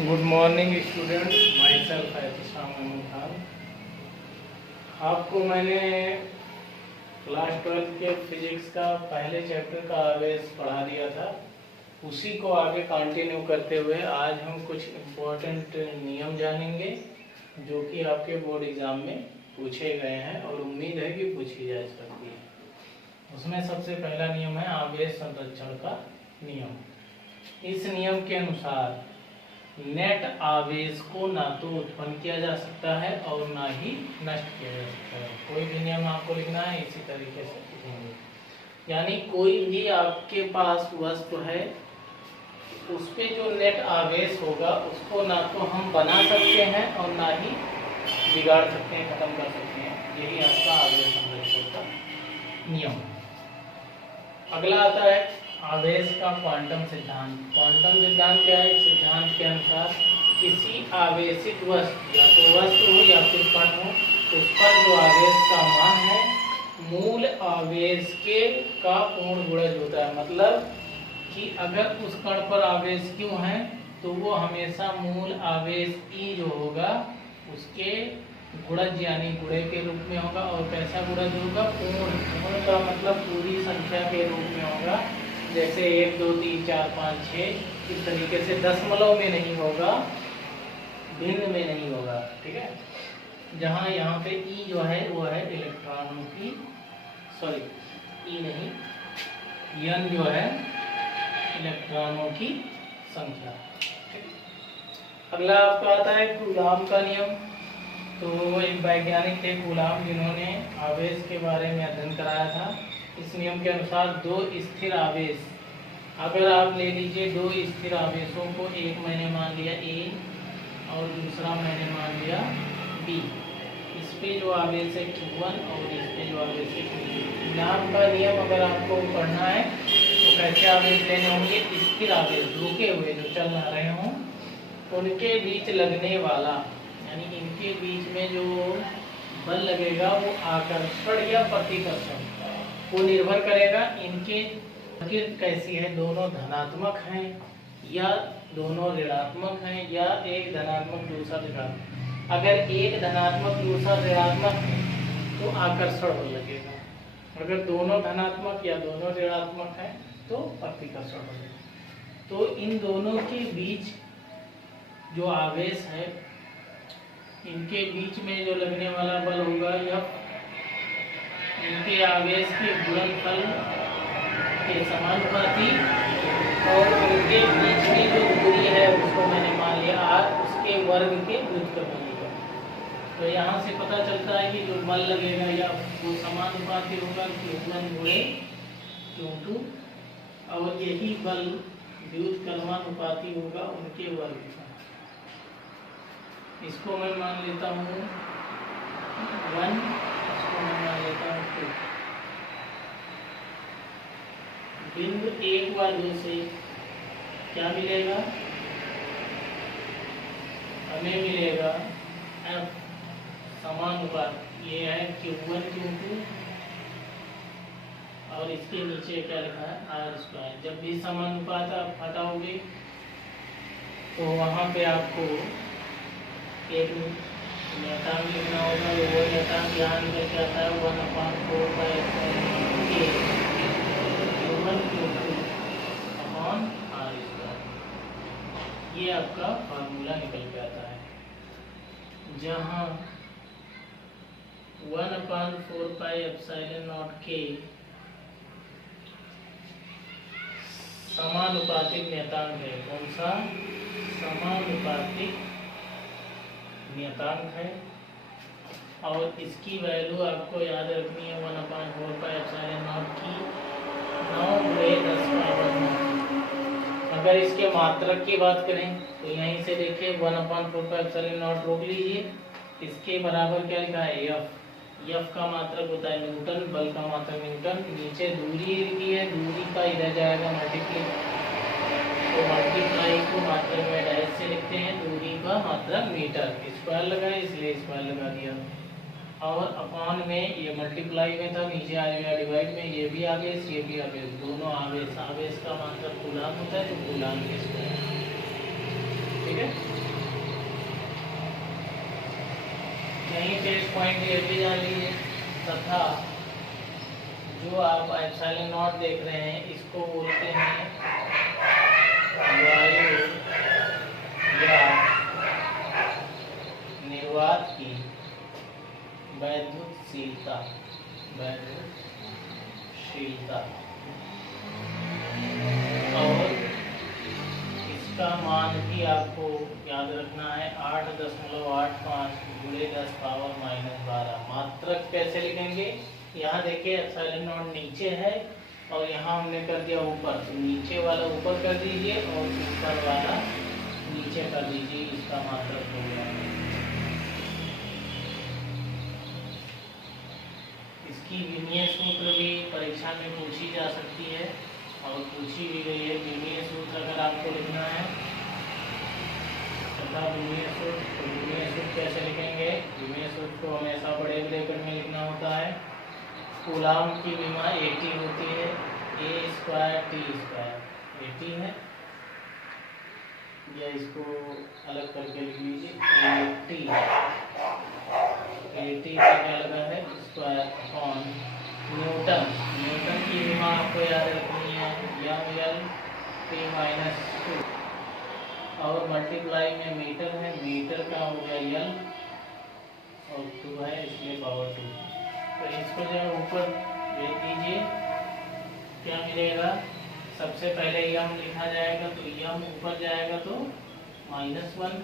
Good morning students, myself Ehtisham Ahmad Khan. आपको मैंने class 12 के फिजिक्स का पहले चैप्टर का आवेश पढ़ा दिया था। उसी को आगे कंटिन्यू करते हुए आज हम कुछ इम्पोर्टेंट नियम जानेंगे जो कि आपके बोर्ड एग्जाम में पूछे गए हैं और उम्मीद है कि पूछी जा सकती है। उसमें सबसे पहला नियम है आवेश संरक्षण का नियम। इस नियम के अनुसार नेट आवेश को ना तो उत्पन्न किया जा सकता है और ना ही नष्ट किया जा सकता है। कोई भी नियम आपको लिखना है इसी तरीके से लिखेंगे। यानी कोई भी आपके पास वस्तु है, उस पे जो नेट आवेश होगा उसको ना तो हम बना सकते हैं और ना ही बिगाड़ सकते हैं, खत्म कर सकते हैं। यही आपका आवेश संरक्षण का नियम। अगला आता है आवेश का क्वांटम सिद्धांत। क्वांटम सिद्धांत क्या है? सिद्धांत के अनुसार किसी आवेशित वस्तु, या तो वस्तु हो या फिर कण हो, उस पर जो आवेश का मान है मूल आवेश के का पूर्ण गुणज होता है। मतलब कि अगर उस कण पर आवेश क्यों है तो वो हमेशा मूल आवेश E जो होगा उसके गुणज यानी गुणे के रूप में होगा। और कैसा गुणज होगा? पूर्ण का मतलब पूरी संख्या के रूप में होगा। जैसे 1 2 3 4 5 6 इस तरीके से दशमलव में नहीं होगा, भिन्न में नहीं होगा। ठीक है। जहाँ यहाँ पे E जो है वो है इलेक्ट्रॉनों की, सॉरी E नहीं, N जो है इलेक्ट्रॉनों की संख्या। अगला आपका आता है कूलाम का नियम। तो एक वैज्ञानिक थे कूलाम, जिन्होंने आवेश के बारे में अध्ययन कराया था। इस नियम के अनुसार दो स्थिर आवेश, अगर आप ले लीजिए दो स्थिर आवेशों को, एक मैंने मान लिया A और दूसरा मैंने मान लिया B। इस पे जो आवेश है Q1 और इस पे जो आवेश है Q2। कूलाम का नियम अगर आपको पढ़ना है तो कैसे आवेश लेने होंगे? स्थिर आवेश, रुके हुए जो चल ना रहे हों, उनके बीच लगने वाला, यानी इनके बीच में जो बल लगेगा वो आकर्षण या प्रतिकर्षण वो निर्भर करेगा इनके कैसी है, दोनों धनात्मक हैं या दोनों ऋणात्मक हैं या एक धनात्मक दूसरा ऋणात्मक। अगर एक धनात्मक दूसरा ऋणात्मक है तो आकर्षण हो लगेगा, अगर दोनों धनात्मक या दोनों ऋणात्मक है तो प्रतिकर्षण हो लगेगा। तो इन दोनों के बीच जो आवेश है, इनके बीच में जो लगने वाला बल होगा या इनके आवेश के गुणनफल के समानुपाती, और उनके बीच में जो दूरी है उसको मैंने मान लिया R, उसके वर्ग के व्युत्क्रमानुपाती का। तो यहाँ से पता चलता है कि जो बल लगेगा या वो समानुपाती होगा Q1 गुणे Q2, और यही बल व्युत्क्रमानुपाती होगा उनके वर्ग का। इसको मैं मान लेता हूँ 1, इसको मैं मान लेता हूँ 2। बिंदु 1 व 2 से क्या मिलेगा? हमें मिलेगा F समानुपात, ये है Q1 Q2, और इसके नीचे क्या लिखा है R²। जब भी समानुपात आप हटाओगे तो वहाँ पे आपको एक नियतांक लिखना होगा। वो नियतांक ध्यान करके आता है 1/4 ये आपका फार्मूला निकल के आता है, जहाँ 1/4πε0K समानुपातिक नियतांक है। कौन सा? समानुपातिक नियतांक है। और इसकी वैल्यू आपको याद रखनी है 1/4πε0 की 9/10⁻⁹। अगर इसके मात्रक की बात करें तो यहीं से देखिए 1/4πε0 रोक लीजिए, इसके बराबर क्या लिखा है? F। F का मात्रक होता है न्यूटन, बल का मात्रक न्यूटन। नीचे दूरी लिखी है, दूरी का इधर जाएगा मल्टीप्लाई, तो मल्टीप्लाई को मात्रक में डैश से लिखते हैं, दूरी का मात्रक मीटर। स्क्वायर लगा इसलिए स्क्वायर लगा दिया, और अपॉन में ये मल्टीप्लाई में था, नीचे आ जाएगा डिवाइड में, ये भी आवेश ये भी आवेश, दोनों आवेश। आवेश का मात्रक कूलाम होता है तो कूलाम के स्क्वायर। ठीक है, यहीं पे इस पॉइंट ये भी जान लीजिए, तथा जो आप एप्सिलॉन नॉट देख रहे हैं इसको बोलते हैं वायु या निर्वात की वैद्युतशीलता, और इसका मान भी आपको याद रखना है 8.85 गुणे 10 पावर -12। मात्रक कैसे लिखेंगे, यहाँ देखिए एप्सिलॉन नॉट नीचे है और यहाँ हमने कर दिया ऊपर, तो नीचे वाला ऊपर कर दीजिए और ऊपर वाला नीचे कर दीजिए, इसका मात्रक हो गया। इसकी विमीय सूत्र भी परीक्षा में पूछी जा सकती है और पूछी भी गई है। विमीय सूत्र अगर आपको लिखना है तथा विमीय सूत्र, तो विमीय सूत्र कैसे लिखेंगे, विमीय सूत्र को हमेशा बड़े ब्रैकेट में लिखना होता है। कूलाम की विमा 80 होती है, A²T² 80 है, या इसको अलग करके लिख लीजिए 80 का क्या लगा है स्क्वायर अपॉन न्यूटन। न्यूटन की विमा आपको याद रखनी है L/P-2 और मल्टीप्लाई में मीटर है, मीटर का हो गया L और 2 है इसलिए पावर 2। तो इसको जो ऊपर भेज दीजिए, क्या मिलेगा, सबसे पहले यम लिखा जाएगा तो यम ऊपर जाएगा तो -1,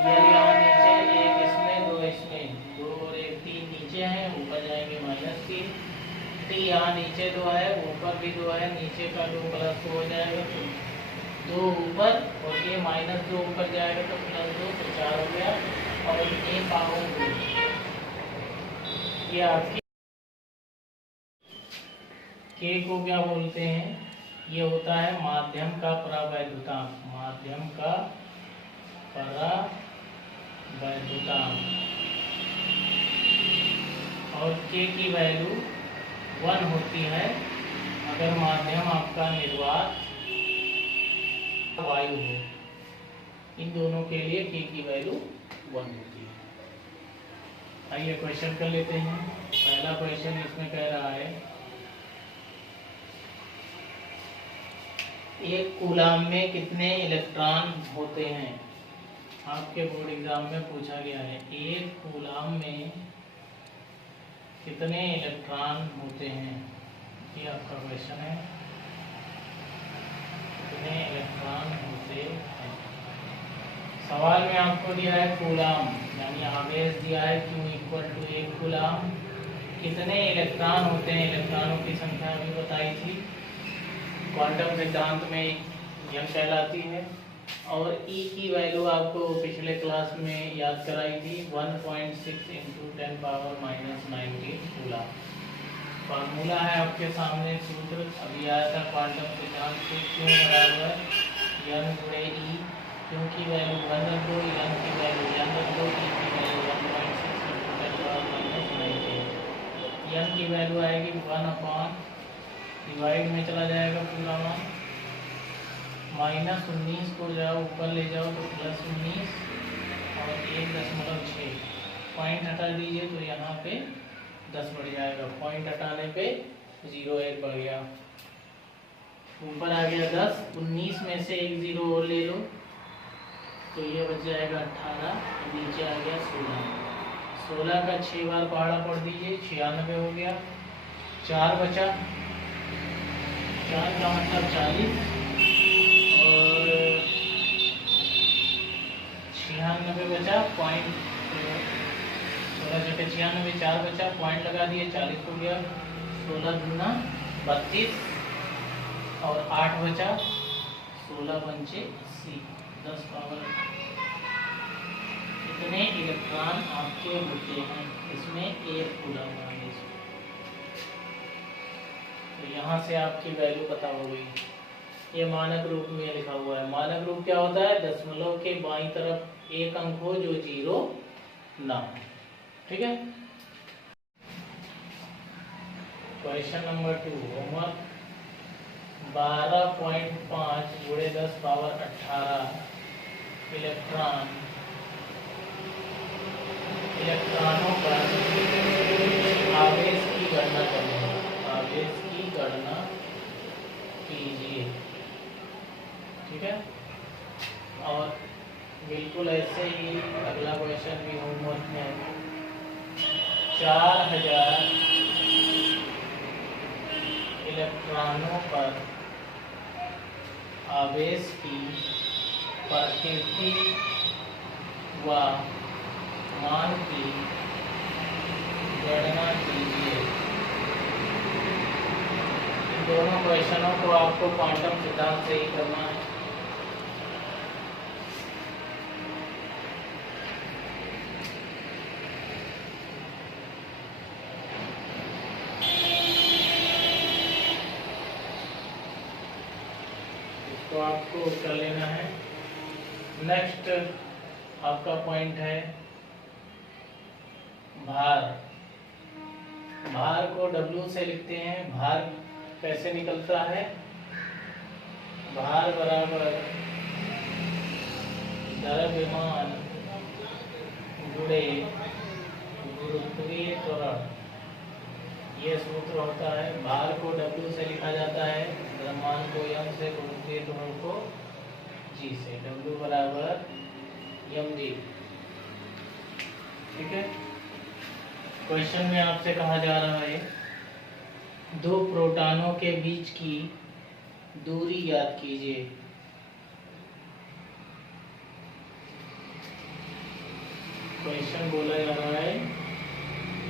यल यहाँ नीचे, एक इसमें दो इसमें, 2 और 1 3 नीचे हैं, ऊपर जाएंगे -3, टी यहाँ नीचे 2 है, ऊपर भी 2 है, नीचे का 2 + 2 हो जाएगा, तो 2 ऊपर और ये -2 ऊपर जाएगा तो +2 तो 4 हो गया, और ये पावर 2। ये आपकी के को क्या बोलते हैं, ये होता है माध्यम का परावैद्युतांक, माध्यम का परावैद्युतांक, और के की वैल्यू 1 होती है अगर माध्यम आपका निर्वात वायु हो। इन दोनों के लिए के की वैल्यू 1 होती है। आइए क्वेश्चन कर लेते हैं। पहला क्वेश्चन इसमें कह रहा है एक कूलाम में कितने इलेक्ट्रॉन होते हैं। आपके बोर्ड एग्जाम में पूछा गया है एक कूलाम में कितने इलेक्ट्रॉन होते हैं, ये आपका क्वेश्चन है। कितने इलेक्ट्रॉन होते हैं, सवाल में आपको दिया है कूलाम यानी आवेश दिया है Q = 1 कूलाम। कितने इलेक्ट्रॉन होते हैं, इलेक्ट्रॉनों की संख्या अभी बताई थी, क्वांटम सिद्धांत में यह कहलाती है। और E की वैल्यू आपको पिछले क्लास में याद कराई थी 1.6 × 10⁻⁻19 कूलाम। फार्मूला है आपके सामने, सूत्र अभी आया था क्वांटम सिद्धांत से, Q = N × E, Q की वैल्यू 1/2, N की वैल्यू N/2, E की वैल्यू 1.6 × 10⁻⁻19। N की वैल्यू आएगी 1 डिवाइड में चला जाएगा पूरा मान, -19 को जाओ ऊपर ले जाओ तो +19 और 1.6, पॉइंट हटा दीजिए तो यहाँ पे 10 बढ़ जाएगा, पॉइंट हटाने पे 0.1 बढ़ गया, ऊपर आ गया 10, 19 में से एक 0 और ले लो तो ये बच जाएगा 18, नीचे आ गया 16 का 6 बार पहाड़ा पढ़ दीजिए 96 हो गया, 4 बचा, 4 का मतलब 40 और 96 बचा, पॉइंट 16 × 96 4 बचा, पॉइंट लगा दिए 40 हो गया, 16 × 32 और 8 बचा, 16 × 5 80, 10 पावर। इतने इलेक्ट्रॉन आपके होते हैं इसमें एक कूलम में। तो यहाँ से आपकी वैल्यू पता हो गई। ये मानक रूप में लिखा हुआ है। मानक रूप क्या होता है, दशमलव के बाईं तरफ एक अंक हो जो 0 ना हो। ठीक है। क्वेश्चन नंबर 2 होमवर्क 12.5 × 10⁻18 इलेक्ट्रॉनों पर आवेश की गणना करनी है, आवेश की गणना कीजिए। ठीक है, और बिल्कुल ऐसे ही अगला क्वेश्चन भी होमवर्क में है। 4000 इलेक्ट्रॉनों पर आवेश की प्रकृति व मान की गणना कीजिए। इन दोनों क्वेश्चनों को आपको क्वांटम सिद्धांत से ही करना है। इसको आपको कर लेना है। नेक्स्ट आपका पॉइंट है भार। भार को W से लिखते हैं। भार कैसे निकलता है? भार बराबर द्रव्यमान गुणे गुरुत्वीय त्वरण, ये सूत्र होता है। भार को W से लिखा जाता है, द्रव्यमान को m से, गुरुत्वीय त्वरण को g से। W बराबर mg। ठीक है, क्वेश्चन में आपसे कहा जा रहा है दो प्रोटॉनों के बीच की दूरी ज्ञात कीजिए। क्वेश्चन बोला जा रहा है,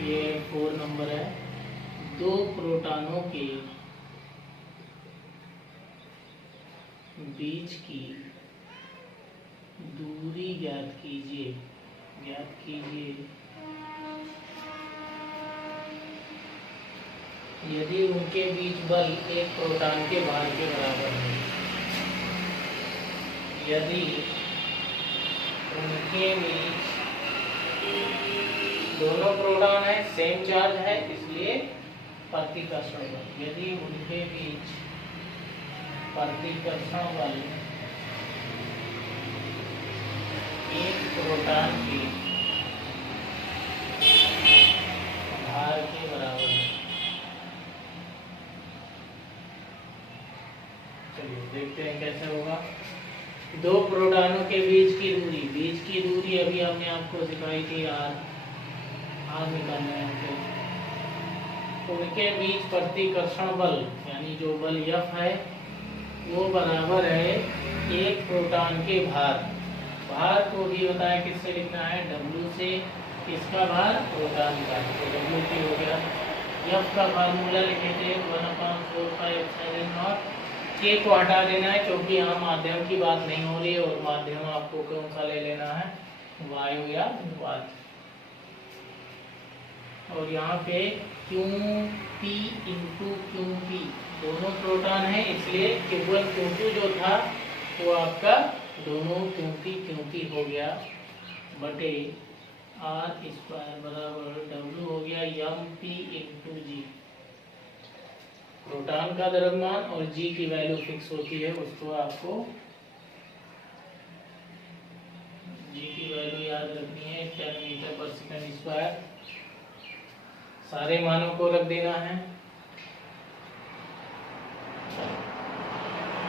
ये 4 नंबर है। दो प्रोटॉनों के बीच की दूरी ज्ञात कीजिए, ज्ञात कीजिए यदि उनके बीच बल एक प्रोटॉन के भार के बराबर है। यदि उनके बीच दोनों प्रोटॉन है, सेम चार्ज है, इसलिए प्रतिकर्षण बल। यदि उनके बीच प्रतिकर्षण बल एक प्रोटॉन के भार के बराबर है। चलिए देखते हैं कैसे होगा। दो प्रोटॉनों के बीच की दूरी, बीच की दूरी अभी हमने आपको सिखाई थी r निकालना है हमको। उनके बीच प्रतिकर्षण बल यानी जो बल F है वो बराबर है एक प्रोटॉन के भार। भार को भी बताया किससे लिखना है, W से। किसका भार? प्रोटॉन का। तो W की हो गया। F का फार्मूला लिखे थे 1/4πε0। K को हटा देना है क्योंकि यहाँ माध्यम की बात नहीं हो रही है, और माध्यम आपको कौन सा ले लेना है, वायु या वात। और यहाँ पे QP इंटू QP, दोनों प्रोटॉन है इसलिए केवल Q2 जो था वो आपका दोनों QP हो गया बटे r² बराबर W हो गया mp इंटू जी। प्रोटॉन का द्रव्यमान और g की वैल्यू फिक्स होती है, उसको आपको g की वैल्यू याद रखनी है 10 मीटर/सेकंड²। सारे मानों को रख देना है।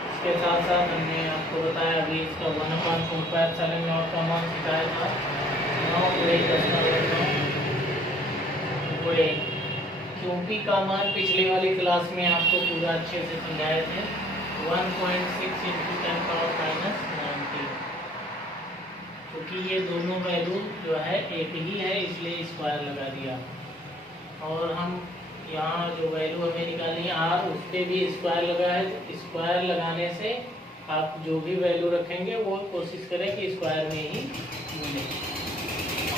इसके साथ साथ हमने आपको बताया अभी इसका 1/4πε0 का मान सिखाया था। 9 QP का मान पिछले वाली क्लास में आपको पूरा अच्छे से समझाए थे। 1.6 × 10⁻⁻⁹। क्योंकि ये दोनों वैल्यू जो है एक ही है इसलिए स्क्वायर लगा दिया। और हम यहाँ जो वैल्यू हमें निकालनी है r, उस पर भी स्क्वायर लगा है। स्क्वायर लगाने से आप जो भी वैल्यू रखेंगे वो कोशिश करें कि स्क्वायर में ही मिले।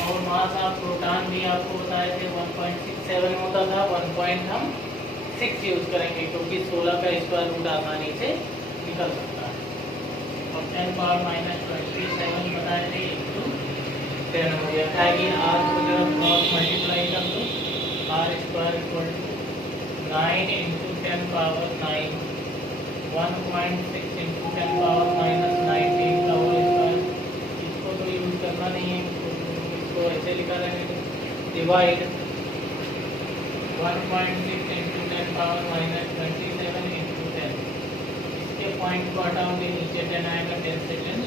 और मास ऑफ प्रोटॉन भी आपको बताए थे 1.67 होता था। 1.6 यूज करेंगे क्योंकि 16 का स्क्वायर रूट आसानी से निकल सकता है। और 10⁻⁻27 बताए थे इंटू 10 हो गया था कि r को जब क्रॉस मल्टीप्लाई कर दो, r² = 9 इंटू 10⁻⁹ 1.6 इंटू 10⁻⁻19 का होल स्क्वायर करता रहेगा। Divide 1.6 into 10 power minus 27 into 10। इसके पॉइंट को हटाओगे, नीचे 10 आएगा, 10 से 10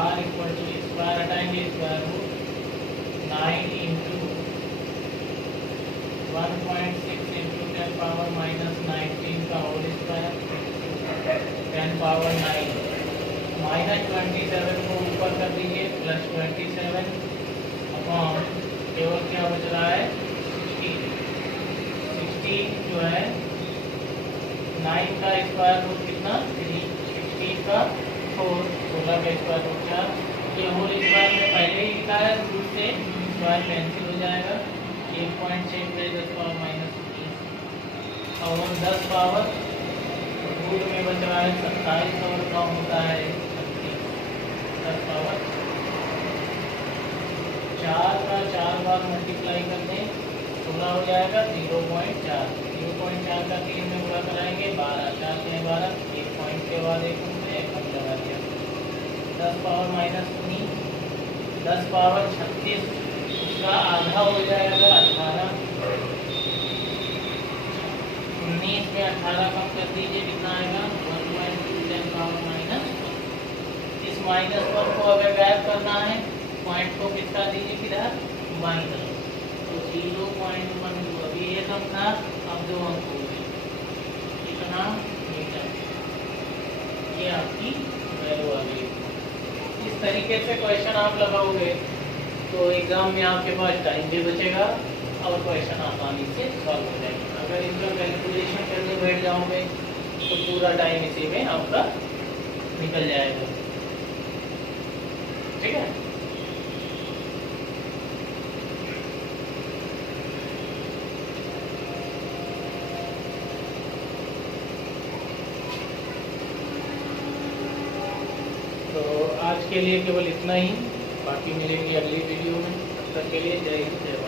r इक्वल टू स्क्वायर हटाएंगे, square root 9 into 1.6 into 10 power minus 19 का होल स्क्वायर 10 पावर 9 माइनस 27 को ऊपर कर दीजिए, प्लस 27 अपॉन केवल क्या बच रहा है 16 जो है 9 का स्क्वायर रूट कितना 3, 16 का 4, 16 का स्क्वायर रूट 4। ये होल स्क्वायर में पहले ही लिखा है, रूट से स्क्वायर कैंसिल हो जाएगा, 1.6 10 पावर माइनस 30 और 10 पावर रूट में बच रहा है 27 और कम होता है 10 पावर 4 का 4 बार मल्टीप्लाई कर दें, 16 हो जाएगा 0.4 का 3 में पूरा कराएंगे 12, 4 से 12, एक पॉइंट के बाद एक हम लगा दिया, 10 पावर माइनस 19, 10 पावर 36 उसका आधा हो जाएगा 18, 19 में 18 कम कर दीजिए, कितना आएगा 1.2 10 पावर माइनस। इस माइनस 1 को अगर गायब करना है, पॉइंट को कितना दीजिए किधर माइनस, तो 0.12 अभी ये कम था, अब 2 अंक हो गए, कितना मीटर, ये आपकी वैल्यू आ गई। इस तरीके से क्वेश्चन आप लगाओगे तो एग्जाम में आपके पास टाइम भी बचेगा और क्वेश्चन आसानी से सॉल्व हो जाएगा। अगर इनका कैलकुलेशन करने बैठ जाओगे तो पूरा टाइम इसी में आपका निकल जाएगा, ठीक है। तो आज के लिए केवल इतना ही, बाकी मिलेंगे अगली वीडियो में। तब तक के लिए जय हिंद जय भारत।